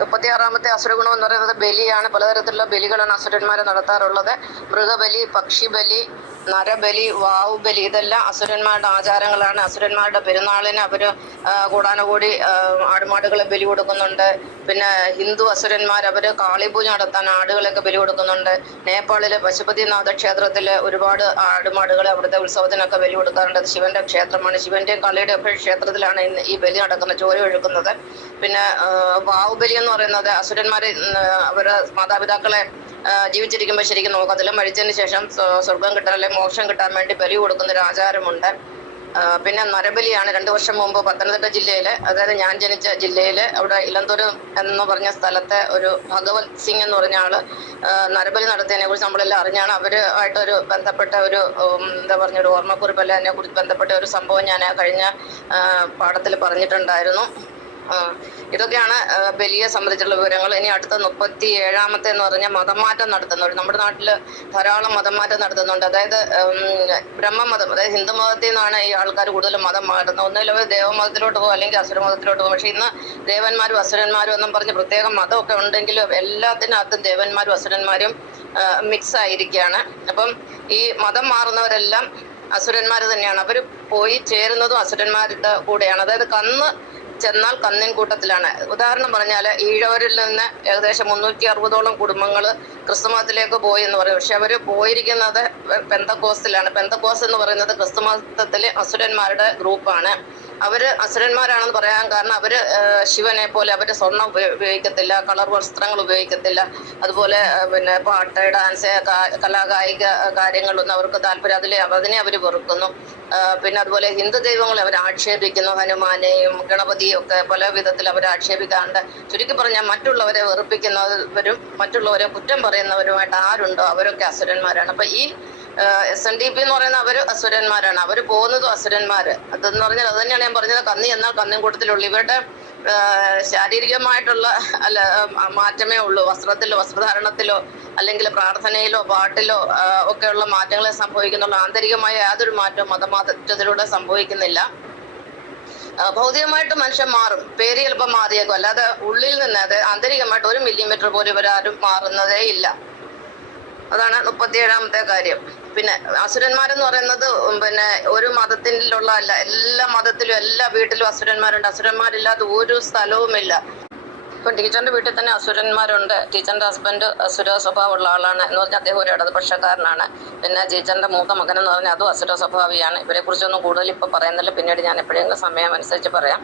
36-ാമത്തെ അസുരഗുണം എന്ന് പറയുന്നത് ബലിയാണ്. പലതരത്തിലുള്ള ബലികളാണ് അസുരന്മാരെ നടത്താറുള്ളത്. മൃഗബലി, പക്ഷിബലി, നരബലി, വാവുബലി ഇതെല്ലാം അസുരന്മാരുടെ ആചാരങ്ങളാണ്. അസുരന്മാരുടെ പെരുന്നാളിന് അവർ കൂടാനുകൂടി ആടുമാടുകളെ ബലി കൊടുക്കുന്നുണ്ട്. പിന്നെ ഹിന്ദു അസുരന്മാർ അവർ കാളിപൂജ നടത്താൻ ആടുകളെയൊക്കെ ബലി കൊടുക്കുന്നുണ്ട്. നേപ്പാളിലെ പശുപതിനാഥ ക്ഷേത്രത്തിൽ ഒരുപാട് ആടുമാടുകളെ അവിടുത്തെ ഉത്സവത്തിനൊക്കെ ബലി കൊടുക്കാറുണ്ട്. അത് ശിവന്റെ ക്ഷേത്രമാണ്. ശിവന്റെയും കാളിയുടെയും ഒക്കെ ക്ഷേത്രത്തിലാണ് ഇന്ന് ഈ ബലി നടക്കുന്നത്, ചോര ഒഴുക്കുന്നത്. പിന്നെ വാവുബലി എന്ന് പറയുന്നത് അസുരന്മാരെ അവരുടെ മാതാപിതാക്കളെ ജീവിച്ചിരിക്കുമ്പോൾ ശരിക്കും നോക്കത്തില്ല, മരിച്ചതിന് ശേഷം സ്വർഗം കിട്ടാൻ അല്ലെങ്കിൽ മോക്ഷം കിട്ടാൻ വേണ്ടി ബലി കൊടുക്കുന്നൊരു ആചാരമുണ്ട്. പിന്നെ നരബലിയാണ്. 2 വർഷം മുമ്പ് പത്തനംതിട്ട ജില്ലയിൽ, അതായത് ഞാൻ ജനിച്ച ജില്ലയിൽ, അവിടെ ഇലന്തൂർ എന്ന് പറഞ്ഞ സ്ഥലത്തെ ഒരു ഭഗവത് സിംഗ് എന്ന് പറഞ്ഞ ആള് നരബലി നടത്തിയതിനെ കുറിച്ച് നമ്മളെല്ലാം അറിഞ്ഞാണ്. അവരുമായിട്ടൊരു ബന്ധപ്പെട്ട ഒരു ഒരു ഓർമ്മക്കുറിപ്പല്ല, അതിനെക്കുറിച്ച് ബന്ധപ്പെട്ട ഒരു സംഭവം ഞാൻ കഴിഞ്ഞ പാഠത്തിൽ പറഞ്ഞിട്ടുണ്ടായിരുന്നു. ഇതൊക്കെയാണ് ബലിയെ സംബന്ധിച്ചുള്ള വിവരങ്ങൾ. ഇനി അടുത്ത 37-ാമത്തെ എന്ന് പറഞ്ഞാൽ മതമാറ്റം നടത്തുന്നവർ. നമ്മുടെ നാട്ടിൽ ധാരാളം മതമാറ്റം നടത്തുന്നുണ്ട്. അതായത് ബ്രഹ്മമതം, അതായത് ഹിന്ദു മതത്തിൽ നിന്നാണ് ഈ ആൾക്കാർ കൂടുതലും മതം മാറുന്നത്. ഒന്നുമില്ല അവർ ദേവമതത്തിലോട്ട് പോകും, അല്ലെങ്കിൽ അസുരമതത്തിലോട്ട് പോകും. പക്ഷെ ഇന്ന് ദേവന്മാരും അസുരന്മാരും എന്നും പറഞ്ഞ് പ്രത്യേകം മതമൊക്കെ ഉണ്ടെങ്കിലും എല്ലാത്തിനകത്തും ദേവന്മാരും അസുരന്മാരും മിക്സ് ആയിരിക്കുകയാണ്. അപ്പം ഈ മതം മാറുന്നവരെല്ലാം അസുരന്മാർ തന്നെയാണ്. അവർ പോയി ചേരുന്നതും അസുരന്മാരുടെ കൂടെയാണ്. അതായത് കന്ന് ചെന്നാൽ കന്നിൻ കൂട്ടത്തിലാണ്. ഉദാഹരണം പറഞ്ഞാൽ ഈഴവരിൽ നിന്ന് ഏകദേശം 360ഓളം കുടുംബങ്ങൾ ക്രിസ്തുമതത്തിലേക്ക് പോയി എന്ന് പറയും. പക്ഷെ അവർ പോയിരിക്കുന്നത് പെന്തക്കോസ്തിലാണ്. പെന്തക്കോസ് എന്ന് പറയുന്നത് ക്രിസ്തുമതത്തിലെ അസുരന്മാരുടെ ഗ്രൂപ്പാണ്. അവർ അസുരന്മാരാണെന്ന് പറയാൻ കാരണം അവർ ശിവനെ പോലെ അവർ സ്വർണം ഉപയോഗിക്കത്തില്ല, കളർ വസ്ത്രങ്ങൾ ഉപയോഗിക്കത്തില്ല, അതുപോലെ പിന്നെ പാട്ട്, ഡാൻസ്, കലാകായിക കാര്യങ്ങളൊന്നും അവർക്ക് താല്പര്യം, അതിനെ അവർ വെറുക്കുന്നു. പിന്നെ അതുപോലെ ഹിന്ദു ദൈവങ്ങളെ അവർ ആക്ഷേപിക്കുന്നു, ഹനുമാനെയും ഗണപതിയും ഒക്കെ പല വിധത്തിൽ അവർ ആക്ഷേപിക്കാറുണ്ട്. ചുരുക്കി പറഞ്ഞാൽ മറ്റുള്ളവരെ വെറുപ്പിക്കുന്നവരും മറ്റുള്ളവരെ കുറ്റം പറയുന്നവരുമായിട്ട് ആരുണ്ടോ അവരൊക്കെ അസുരന്മാരാണ്. അപ്പൊ ഈ SNDP എന്ന് പറയുന്ന അവർ അസുരന്മാരാണ്. അവർ പോകുന്നതും അസുരന്മാര്. അതെന്ന് പറഞ്ഞാൽ അത് തന്നെയാണ് ഞാൻ പറഞ്ഞത്. കന്നി എന്നാൽ കന്നിൻ കൂട്ടത്തിലുള്ള ഇവരുടെ ശാരീരികമായിട്ടുള്ള മാറ്റമേ ഉള്ളൂ. വസ്ത്രധാരണത്തിലോ അല്ലെങ്കിൽ പ്രാർത്ഥനയിലോ പാട്ടിലോ ഒക്കെയുള്ള മാറ്റങ്ങളെ സംഭവിക്കുന്നുള്ളൂ. ആന്തരികമായ യാതൊരു മാറ്റവും മതമാറ്റത്തിലൂടെ സംഭവിക്കുന്നില്ല. ഭൗതികമായിട്ട് മനുഷ്യൻ മാറും, പേര് ചിലപ്പോൾ മാറിയേക്കും, അല്ലാതെ ഉള്ളിൽ നിന്ന് അത് ആന്തരികമായിട്ട് 1 മില്ലിമീറ്റർ പോലും ഇവരാരും മാറുന്നതേ ഇല്ല. അതാണ് 37-ാമത്തെ കാര്യം. പിന്നെ അസുരന്മാരെന്ന് പറയുന്നത് പിന്നെ ഒരു മതത്തിലുള്ള അല്ല, എല്ലാ മതത്തിലും എല്ലാ വീട്ടിലും അസുരന്മാരുണ്ട്. അസുരന്മാരില്ലാത്ത ഒരു സ്ഥലവുമില്ല. ഇപ്പം ടീച്ചറിന്റെ വീട്ടിൽ തന്നെ അസുരന്മാരുണ്ട്. ടീച്ചറിന്റെ ഹസ്ബൻഡ് അസുര സ്വഭാവമുള്ള ആളാണ് എന്ന് പറഞ്ഞാൽ അദ്ദേഹം ഒരു ഇടതുപക്ഷക്കാരനാണ്. പിന്നെ ടീച്ചറിന്റെ മൂത്ത മകൻ എന്ന് പറഞ്ഞാൽ അതും അസുര സ്വഭാവിയാണ്. ഇവരെ കുറിച്ചൊന്നും കൂടുതൽ ഇപ്പം പറയുന്നില്ല, പിന്നീട് ഞാൻ എപ്പോഴെങ്കിലും സമയം അനുസരിച്ച് പറയാം.